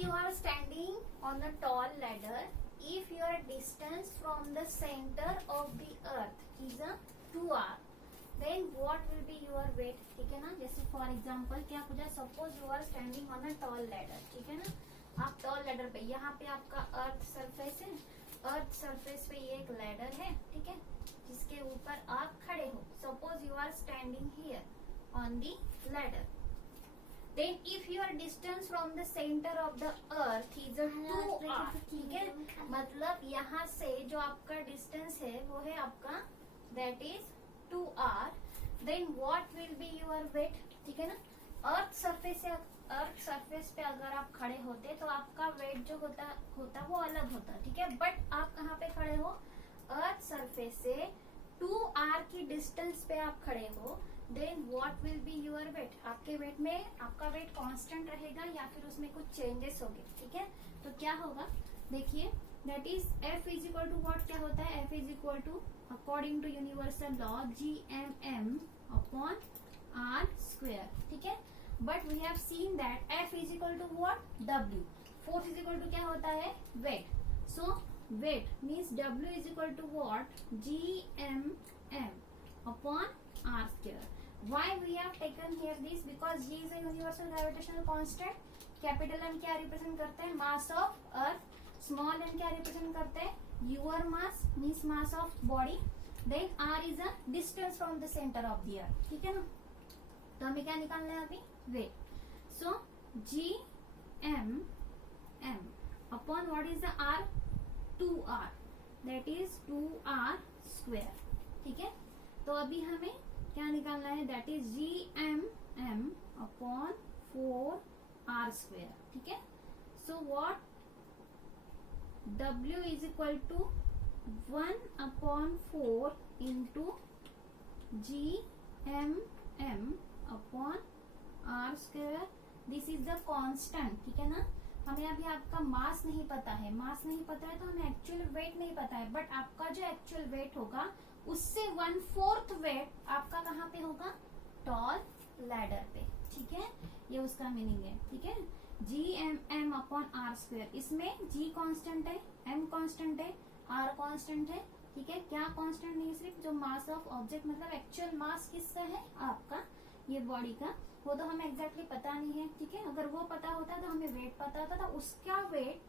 you are standing on a tall ladder. If your distance from the center of the earth is a 2r, then what will be your weight? ठीक है ना. जैसे for example क्या हो जाए, suppose you are standing on a tall ladder. ठीक है ना, आप टॉल लैडर पे, यहाँ पे आपका अर्थ सरफेस है. अर्थ सरफेस पे ये एक लैडर है, ठीक है, जिसके ऊपर आप खड़े हो. Suppose you are standing here on the ladder. Then if your distance from the center of the earth is a 2r, ठीक है, मतलब यहाँ से जो आपका डिस्टेंस है वो है आपका that is 2r. Then what will be your weight? ठीक है ना. अर्थ सरफेस पे अगर आप खड़े होते तो आपका वेट जो होता वो अलग होता. ठीक है, बट आप कहाँ पे खड़े हो? अर्थ सरफेस से 2r की डिस्टेंस पे आप खड़े हो. Then what will be your weight? आपके वेट में आपका वेट कांस्टेंट रहेगा या फिर उसमें कुछ चेंजेस होंगे. ठीक है, तो क्या होगा देखिए, that is F is equal to what. क्या होता है F is equal to according to universal law GMM upon R square. ठीक है, but we have seen that F is equal to what? W. Force is equal to क्या होता है? Weight. So weight means W is equal to what? GMM upon R square. Why we have taken here this? Because G is a universal gravitational constant. Capital M क्या represent करते हैं? Mass of earth. Small m क्या represent करते हैं? Your mass means mass of body. Then R is a distance from the centre of the earth. ठीक है ना, तो हमें क्या निकालना है अभी? Weight. So GMM upon what is the R? 2r. That is 2r square. ठीक है, तो अभी हमें क्या निकालना है? That is GMM upon 4r square. ठीक है, so what? W is equal to 1 upon 4 into GMM upon R square. This is the constant. ठीक है ना, हमें अभी आपका मास नहीं पता है. मास नहीं पता है तो हमें एक्चुअल वेट नहीं पता है, बट आपका जो एक्चुअल वेट होगा उससे 1/4 वेट आपका कहाँ पे होगा? टॉल लैडर पे. ठीक है, ये उसका मीनिंग है. ठीक है, GMM अपॉन R स्क्वायर. इसमें G कांस्टेंट है, M कांस्टेंट है, R कांस्टेंट है. ठीक है, क्या कांस्टेंट नहीं, सिर्फ जो मास ऑफ ऑब्जेक्ट, मतलब एक्चुअल मास किसका है? आपका ये बॉडी का. वो तो हमें एग्जैक्टली पता नहीं है. ठीक है, अगर वो पता होता तो हमें वेट पता होता, तो उसका वेट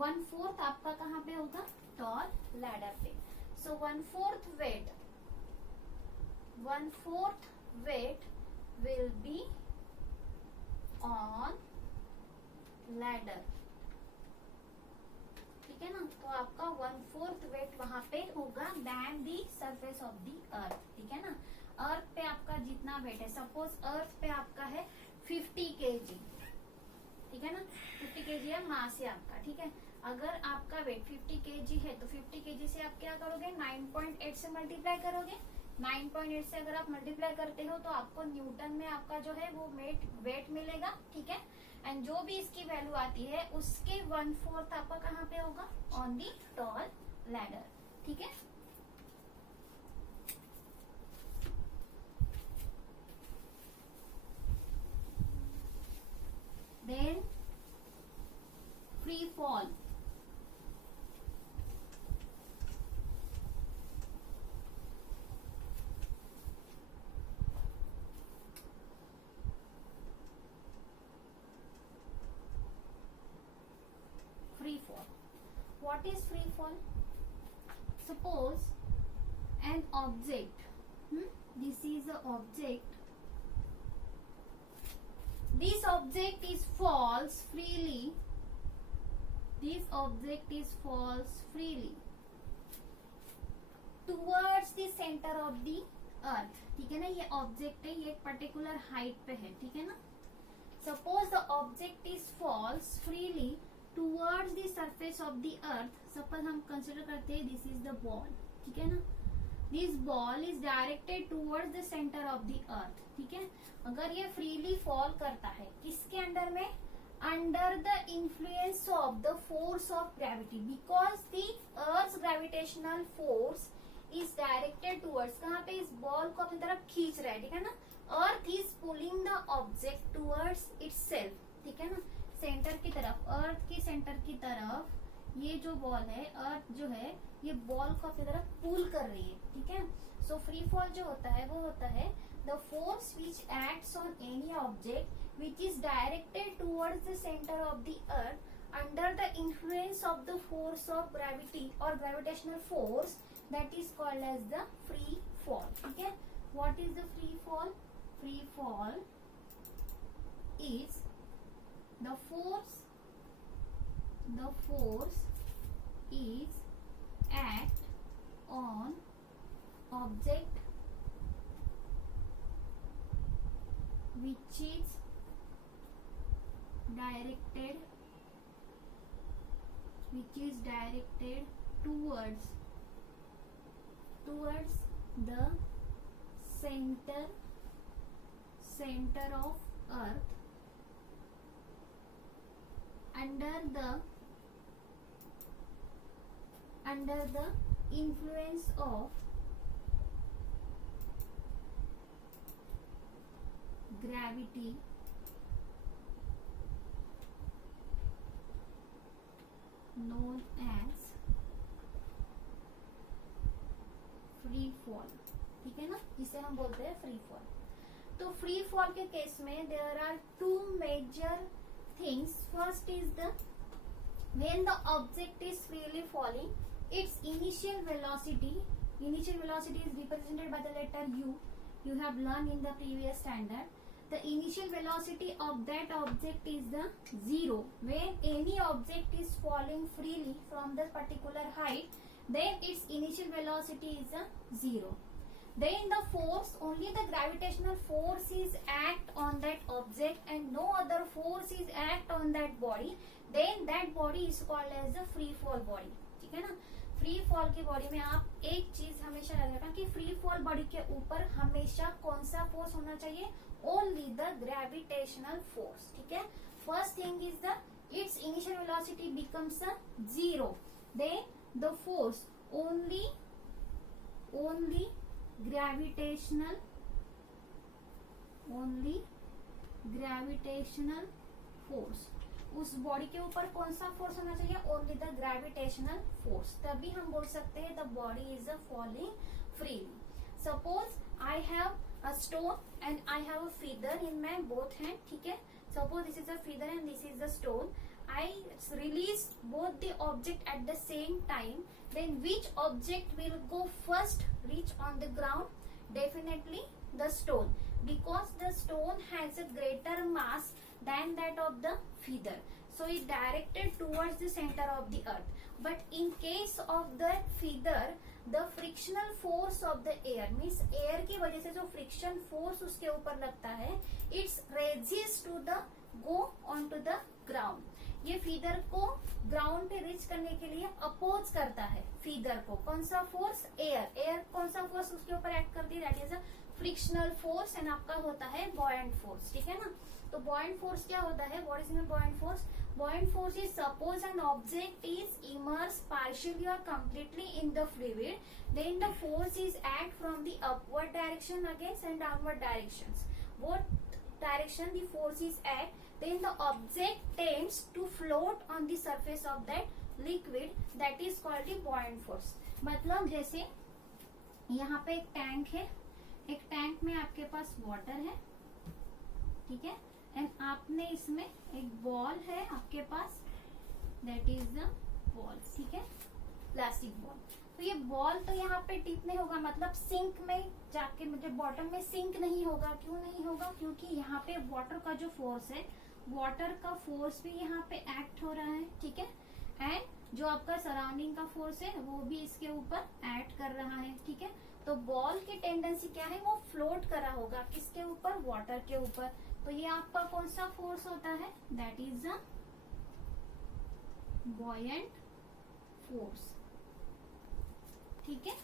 1/4 आपका कहाँ पे होगा? टॉल लैडर पे. So 1/4 weight will be on ladder. ठीक है ना, तो आपका 1/4 वेट वहां पे होगा then the surface of the earth. ठीक है ना, अर्थ पे आपका जितना वेट है, सपोज अर्थ पे आपका है 50 kg. ठीक है ना, 50 kg है मास है आपका. ठीक है, अगर आपका वेट 50 kg है तो 50 kg से आप क्या करोगे? 9.8 से मल्टीप्लाई करोगे. 9.8 से अगर आप मल्टीप्लाई करते हो तो आपको न्यूटन में आपका जो है वो वेट मिलेगा. ठीक है, एंड जो भी इसकी वैल्यू आती है उसके 1/4 आपका कहाँ पे होगा? On the tall ladder. ठीक है, then free fall. Free fall. What is free fall? Suppose an object. This is an object. This object is falls freely. This object is falls freely towards the center of the earth. ठीक है ना, ये object है, ये एक particular height पे है. ठीक है ना, suppose the object is falls freely towards the surface of the earth. Suppose हम कंसिडर करते हैं दिस इज द बॉल. ठीक है ना, this ball is directed towards the centre of the earth. ठीक है, अगर ये फ्रीली फॉल करता है किसके अंडर में? Under the influence of the force of gravity, because the earth gravitational force is directed towards. कहाँ पे? इस बॉल को अपनी तरफ खींच रहा है. ठीक है ना, earth is pulling the object towards itself. ठीक है ना, सेंटर की तरफ, अर्थ के सेंटर की तरफ ये जो बॉल है, अर्थ जो है ये बॉल को अपनी तरफ पुल कर रही है, ठीक है। सो फ्री फॉल जो होता है वो होता है the force which acts on any object which is directed towards the centre of the earth under the influence of the force of gravity और gravitational force, that is called as the free fall, ठीक है। What is the free fall? Free fall is the force is act on object which is directed towards the center of earth under the influence of gravity known as free fall, ठीक है ना, जिसे हम बोलते हैं free fall. तो free fall के case में there are two major things. First is when the object is freely falling, its initial velocity is represented by the letter u. You have learned in the previous standard. The initial velocity of that object is the zero. When any object is falling freely from the particular height, then its initial velocity is a zero. Then the force, only the gravitational force is act on that object and no other force is act on that body, then that body is called as the free fall body, ठीक है ना। Free fall की body में आप एक चीज हमेशा याद रखना कि फ्री फॉल बॉडी के ऊपर हमेशा कौन सा फोर्स होना चाहिए? ओनली द ग्रेविटेशनल फोर्स, ठीक है। First thing is the its initial velocity becomes a zero, then the force only gravitational force, उस बॉडी के ऊपर कौन सा फोर्स होना चाहिए? ओनली द ग्रेविटेशनल फोर्स, तभी हम बोल सकते हैं the body is a falling freely. Suppose I have a stone and I have a feather in my both hand, ठीक है। Suppose this is a feather and this is the stone, I release both the object at the same time, then which object will go first reach on the ground? Definitely the stone, because the stone has a greater mass than that of the feather, so it directed towards the center of the earth. But in case of the feather, the frictional force of the air, means air की वजह से जो friction force उसके ऊपर लगता है, it's resists to the go onto the ground. ये feather को ग्राउंड पे रीच करने के लिए अपोज करता है फीदर को। कौन सा फोर्स? एयर कौन सा फोर्स उसके ऊपर एक्ट करती है? That is a frictional force and आपका होता है बॉयंट फोर्स, ठीक है ना। तो बॉयंट फोर्स क्या होता है? What is buoyant force? Buoyant force is suppose an object is immerse partially और completely in the fluid, then the force is act from the upward direction against and downward directions. Both direction the force is at, then the object tends to float on the surface of that liquid, that is called the buoyant force. मतलब जैसे यहाँ पे एक tank है, एक tank में आपके पास water है, ठीक है, एंड आपने इसमें एक बॉल है आपके पास, दैट इज द बॉल, ठीक है, प्लास्टिक बॉल। तो ये बॉल तो यहाँ पे टिप नहीं होगा, मतलब सिंक में जाके मतलब बॉटम में सिंक नहीं होगा। क्यों नहीं होगा? क्योंकि यहाँ पे वाटर का जो फोर्स है, वाटर का फोर्स भी यहाँ पे एक्ट हो रहा है, ठीक है, एंड जो आपका सराउंडिंग का फोर्स है वो भी इसके ऊपर एक्ट कर रहा है, ठीक है। तो बॉल की टेंडेंसी क्या है? वो फ्लोट कर रहा होगा, किसके ऊपर? वाटर के ऊपर। तो ये आपका कौन सा फोर्स होता है? That is the buoyant force, ठीक है।